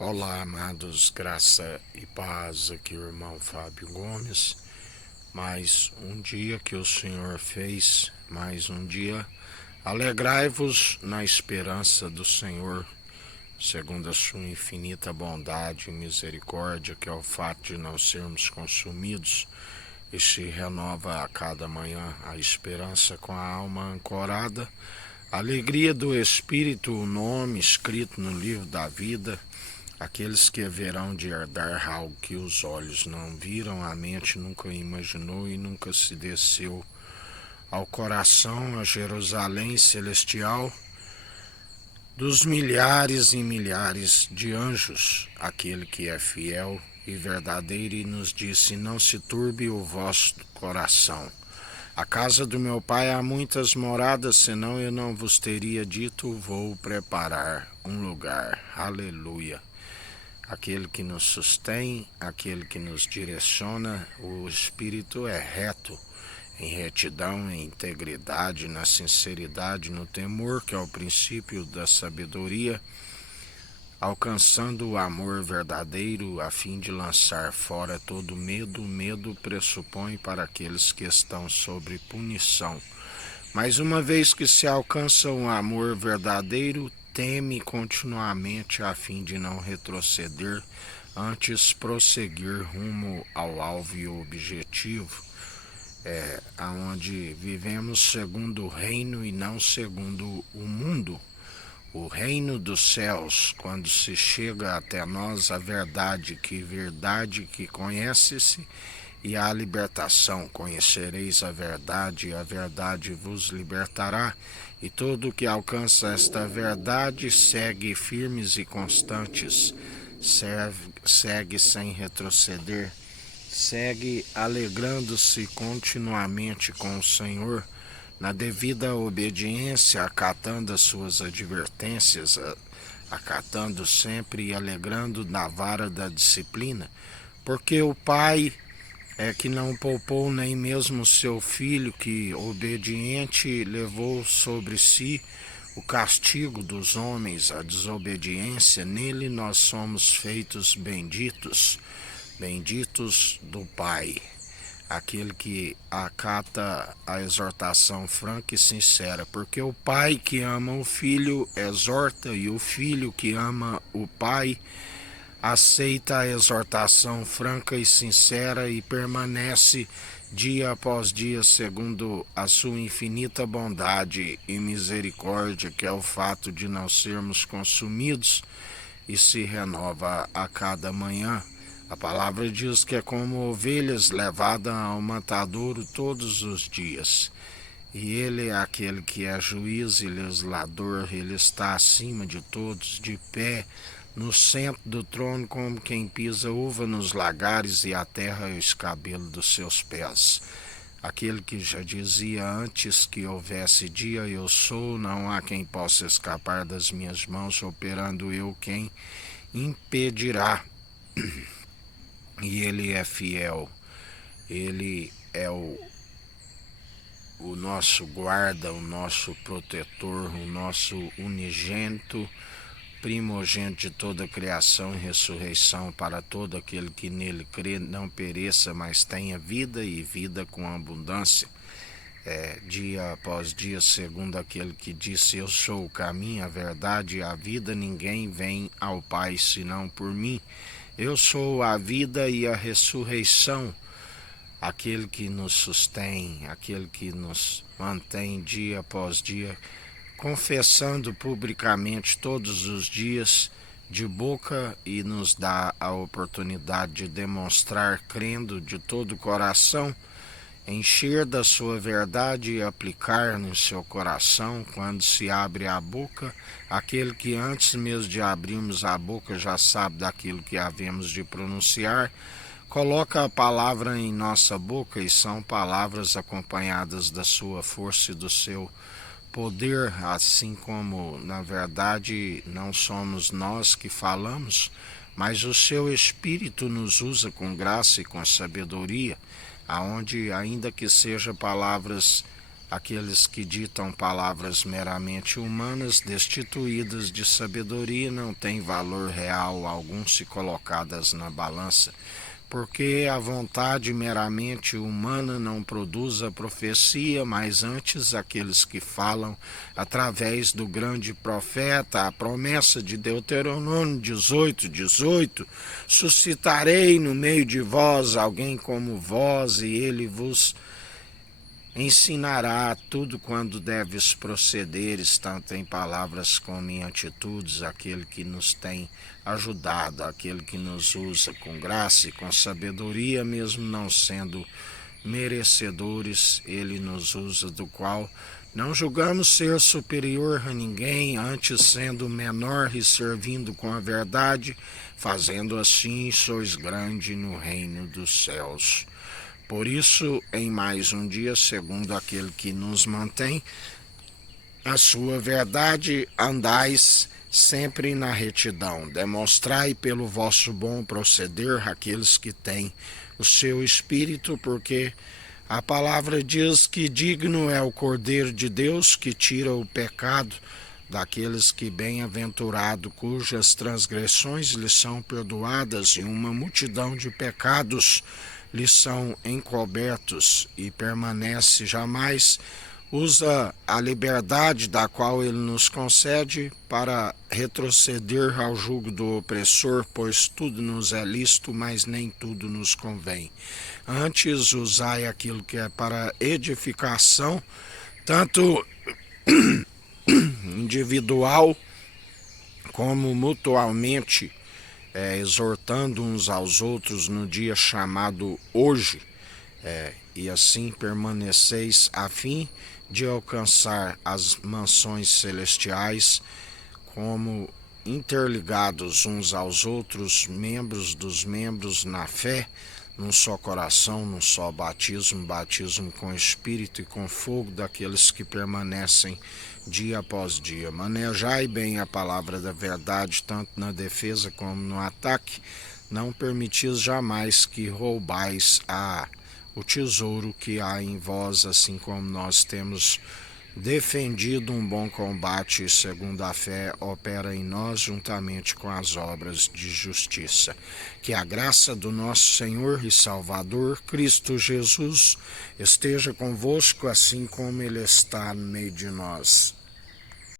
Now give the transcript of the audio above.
Olá, amados, graça e paz, aqui o irmão Fábio Gomes. Mais um dia que o Senhor fez, mais um dia. Alegrai-vos na esperança do Senhor, segundo a sua infinita bondade e misericórdia, que é o fato de não sermos consumidos, e se renova a cada manhã a esperança com a alma ancorada, a alegria do Espírito, o nome escrito no livro da vida. Aqueles que haverão de herdar algo que os olhos não viram, a mente nunca imaginou e nunca se desceu ao coração, a Jerusalém celestial, dos milhares e milhares de anjos, aquele que é fiel e verdadeiro e nos disse: não se turbe o vosso coração. A casa do meu pai há muitas moradas, senão eu não vos teria dito: vou preparar um lugar. Aleluia. Aquele que nos sustém, aquele que nos direciona, o Espírito é reto, em retidão, em integridade, na sinceridade, no temor, que é o princípio da sabedoria, alcançando o amor verdadeiro, a fim de lançar fora todo medo. O medo pressupõe para aqueles que estão sob punição. Mas uma vez que se alcança o amor verdadeiro, teme continuamente a fim de não retroceder, antes prosseguir rumo ao alvo e objetivo, aonde vivemos segundo o reino e não segundo o mundo. O reino dos céus, quando se chega até nós a verdade que conhece-se, e a libertação. Conhecereis a verdade vos libertará. E todo que alcança esta verdade segue firmes e constantes, segue sem retroceder, segue alegrando-se continuamente com o Senhor, na devida obediência, acatando as suas advertências, acatando sempre e alegrando na vara da disciplina, porque o Pai que não poupou nem mesmo seu filho, que obediente levou sobre si o castigo dos homens, a desobediência. Nele nós somos feitos benditos, benditos do Pai, aquele que acata a exortação franca e sincera, porque o pai que ama o filho exorta, e o filho que ama o pai aceita a exortação franca e sincera e permanece dia após dia segundo a sua infinita bondade e misericórdia, que é o fato de não sermos consumidos, e se renova a cada manhã. A palavra diz que é como ovelhas levadas ao matadouro todos os dias. E ele é aquele que é juiz e legislador, ele está acima de todos, de pé, no centro do trono, como quem pisa uva nos lagares, e a terra é o escabelo dos seus pés. Aquele que já dizia antes que houvesse dia: eu sou, não há quem possa escapar das minhas mãos, operando eu, quem impedirá? E ele é fiel, ele é o nosso guarda, o nosso protetor, o nosso unigênito, primogênito de toda a criação e ressurreição para todo aquele que nele crê, não pereça, mas tenha vida e vida com abundância. Dia após dia, segundo aquele que disse: eu sou o caminho, a verdade e a vida, ninguém vem ao Pai senão por mim. Eu sou a vida e a ressurreição, aquele que nos sustém, aquele que nos mantém dia após dia, confessando publicamente todos os dias de boca, e nos dá a oportunidade de demonstrar, crendo de todo o coração, encher da sua verdade e aplicar no seu coração quando se abre a boca. Aquele que antes mesmo de abrirmos a boca já sabe daquilo que havemos de pronunciar, coloca a palavra em nossa boca, e são palavras acompanhadas da sua força e do seu poder, assim como na verdade não somos nós que falamos, mas o seu Espírito nos usa com graça e com sabedoria, aonde ainda que seja palavras Aqueles que ditam palavras meramente humanas, destituídas de sabedoria, não têm valor real algum se colocadas na balança, porque a vontade meramente humana não produz a profecia, mas antes aqueles que falam através do grande profeta, a promessa de Deuteronômio 18:18, suscitarei no meio de vós alguém como vós, e ele vos ensinará tudo quando deves procederes, tanto em palavras como em atitudes, aquele que nos tem ajudado, aquele que nos usa com graça e com sabedoria, mesmo não sendo merecedores, ele nos usa, do qual não julgamos ser superior a ninguém, antes sendo menor e servindo com a verdade, fazendo assim sois grande no reino dos céus. Por isso, em mais um dia, segundo aquele que nos mantém, a sua verdade, andais sempre na retidão. Demonstrai pelo vosso bom proceder aqueles que têm o seu espírito, porque a palavra diz que digno é o Cordeiro de Deus que tira o pecado daqueles que bem-aventurado, cujas transgressões lhes são perdoadas e uma multidão de pecados lhes são encobertos, e permanece jamais. Usa a liberdade da qual ele nos concede para retroceder ao jugo do opressor, pois tudo nos é lícito, mas nem tudo nos convém. Antes, usai aquilo que é para edificação, tanto individual como mutualmente, exortando uns aos outros no dia chamado hoje, e assim permaneceis a fim de alcançar as mansões celestiais, como interligados uns aos outros, membros dos membros na fé, num só coração, num só batismo, batismo com espírito e com fogo daqueles que permanecem dia após dia. Manejai bem a palavra da verdade, tanto na defesa como no ataque. Não permitis jamais que roubais o tesouro que há em vós, assim como nós temos defendido um bom combate, segundo a fé opera em nós, juntamente com as obras de justiça. Que a graça do nosso Senhor e Salvador, Cristo Jesus, esteja convosco, assim como Ele está no meio de nós.